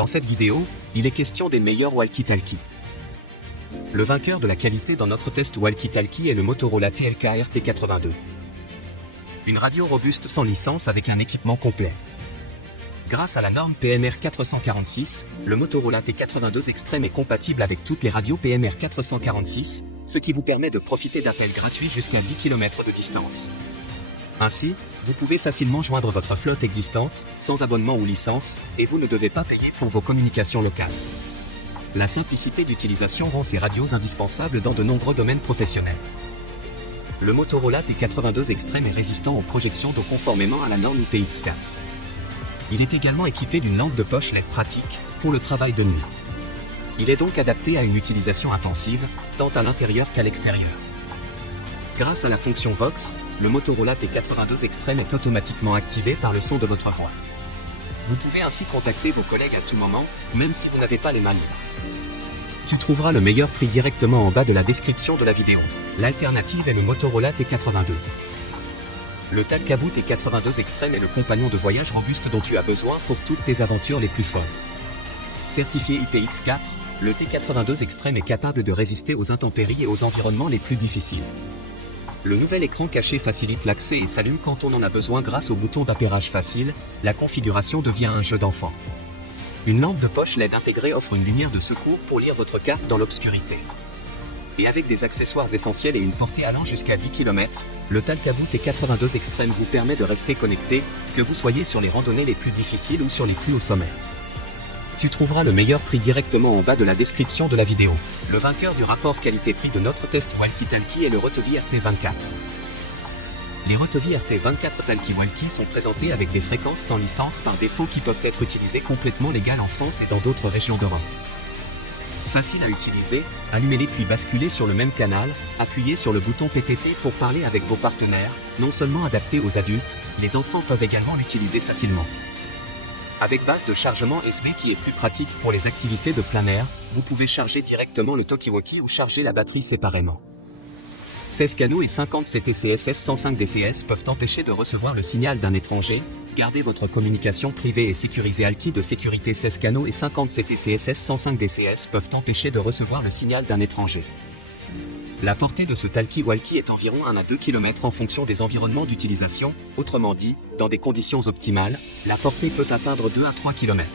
Dans cette vidéo, il est question des meilleurs walkie-talkies. Le vainqueur de la qualité dans notre test walkie-talkie est le Motorola TLK RT82. Une radio robuste sans licence avec un équipement complet. Grâce à la norme PMR 446, le Motorola T82 Extreme est compatible avec toutes les radios PMR 446, ce qui vous permet de profiter d'appels gratuits jusqu'à 10 km de distance. Ainsi, vous pouvez facilement joindre votre flotte existante, sans abonnement ou licence, et vous ne devez pas payer pour vos communications locales. La simplicité d'utilisation rend ces radios indispensables dans de nombreux domaines professionnels. Le Motorola T82 Extreme est résistant aux projections d'eau conformément à la norme IPX4. Il est également équipé d'une lampe de poche LED pratique, pour le travail de nuit. Il est donc adapté à une utilisation intensive, tant à l'intérieur qu'à l'extérieur. Grâce à la fonction Vox, le Motorola T82 Extreme est automatiquement activé par le son de votre voix. Vous pouvez ainsi contacter vos collègues à tout moment, même si vous n'avez pas les mains libres. Tu trouveras le meilleur prix directement en bas de la description de la vidéo. L'alternative est le Motorola T82. Le Talkaboo T82 Extreme est le compagnon de voyage robuste dont tu as besoin pour toutes tes aventures les plus folles. Certifié IPX4, le T82 Extreme est capable de résister aux intempéries et aux environnements les plus difficiles. Le nouvel écran caché facilite l'accès et s'allume quand on en a besoin grâce au bouton d'appairage facile. La configuration devient un jeu d'enfant. Une lampe de poche LED intégrée offre une lumière de secours pour lire votre carte dans l'obscurité. Et avec des accessoires essentiels et une portée allant jusqu'à 10 km, le Talkaboo T82 Extreme vous permet de rester connecté, que vous soyez sur les randonnées les plus difficiles ou sur les plus hauts sommets. Tu trouveras le meilleur prix directement en bas de la description de la vidéo. Le vainqueur du rapport qualité-prix de notre test walkie-talkie est le Rotovi RT24. Les Rotovi RT24 talkie-walkie sont présentés avec des fréquences sans licence par défaut qui peuvent être utilisées complètement légales en France et dans d'autres régions d'Europe. Facile à utiliser, allumez-les puis basculez sur le même canal, appuyez sur le bouton PTT pour parler avec vos partenaires, non seulement adapté aux adultes, les enfants peuvent également l'utiliser facilement. Avec base de chargement USB qui est plus pratique pour les activités de plein air, vous pouvez charger directement le talkie-walkie ou charger la batterie séparément. 16 canaux et 50 CTCSS 105 DCS peuvent empêcher de recevoir le signal d'un étranger. Gardez votre communication privée et sécurisée. Alki de sécurité 16 canaux et 50 CTCSS 105 DCS peuvent empêcher de recevoir le signal d'un étranger. La portée de ce talkie-walkie est environ 1 à 2 km en fonction des environnements d'utilisation, autrement dit, dans des conditions optimales, la portée peut atteindre 2 à 3 km.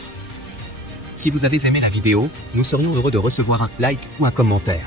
Si vous avez aimé la vidéo, nous serions heureux de recevoir un like ou un commentaire.